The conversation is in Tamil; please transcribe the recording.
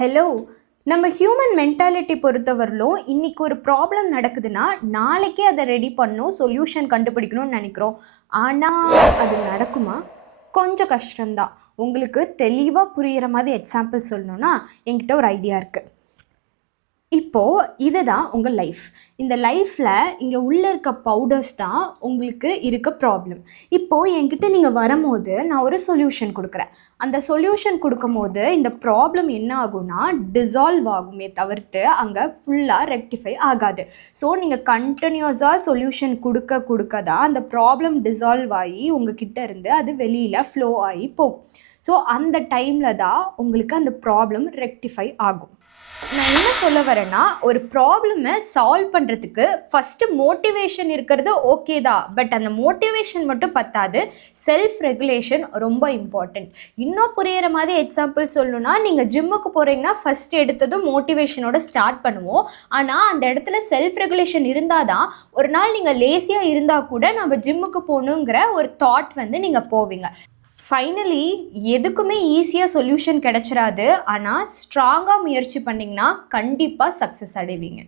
ஹலோ. நம்ம ஹியூமன் மென்டாலிட்டி பொறுத்தவரையிலும் இன்னைக்கு ஒரு ப்ராப்ளம் நடக்குதுன்னா நாளைக்கே அதை ரெடி பண்ணணும், சொல்யூஷன் கண்டுபிடிக்கணும்னு நினைக்கிறோம். ஆனால் அது நடக்குமா? கொஞ்சம் கஷ்டம்தான். உங்களுக்கு தெளிவாக புரிகிற மாதிரி எக்ஸாம்பிள் சொல்லணுன்னா என்கிட்ட ஒரு ஐடியா இருக்குது. இப்போது இதுதான் உங்கள் லைஃப். இந்த லைஃப்பில் இங்கே உள்ளே இருக்க பவுடர்ஸ் தான் உங்களுக்கு இருக்க ப்ராப்ளம். இப்போது என்கிட்ட நீங்கள் வரும்போது நான் ஒரு சொல்யூஷன் கொடுக்குறேன். அந்த சொல்யூஷன் கொடுக்கும்போது இந்த ப்ராப்ளம் என்ன ஆகும்னா டிசால்வ் ஆகுமே தவிர்த்து அங்கே ஃபுல்லாக ரெக்டிஃபை ஆகாது. ஸோ நீங்கள் கண்டினியூஸாக சொல்யூஷன் கொடுக்க கொடுக்க தான் அந்த ப்ராப்ளம் டிசால்வ் ஆகி உங்ககிட்ட இருந்து அது வெளியில் ஃப்ளோ ஆகி போகும். ஸோ அந்த டைமில் தான் உங்களுக்கு அந்த ப்ராப்ளம் ரெக்டிஃபை ஆகும். நான் என்ன சொல்ல வரேன்னா, ஒரு ப்ராப்ளமை சால்வ் பண்ணுறதுக்கு ஃபஸ்ட்டு மோட்டிவேஷன் இருக்கிறது ஓகே தான். பட் அந்த மோட்டிவேஷன் மட்டும் பத்தாது, செல்ஃப் ரெகுலேஷன் ரொம்ப இம்பார்ட்டண்ட். இன்னும் புரியிற மாதிரி எக்ஸாம்பிள் சொல்லணும்னா, நீங்கள் ஜிம்முக்கு போகிறீங்கன்னா ஃபஸ்ட் எடுத்ததும் மோட்டிவேஷனோட ஸ்டார்ட் பண்ணுவோம். ஆனால் அந்த இடத்துல செல்ஃப் ரெகுலேஷன் இருந்தால் தான் ஒரு நாள் நீங்கள் லேசியாக இருந்தால் கூட நம்ம ஜிம்முக்கு போகணுங்கிற ஒரு தாட் நீங்கள் போவீங்க. ஃபைனலி எதுக்குமே ஈஸியாக சொல்யூஷன் கிடச்சிடாது. ஆனால் ஸ்ட்ராங்காக முயற்சி பண்ணிங்கன்னா கண்டிப்பாக சக்ஸஸ் அடைவீங்க.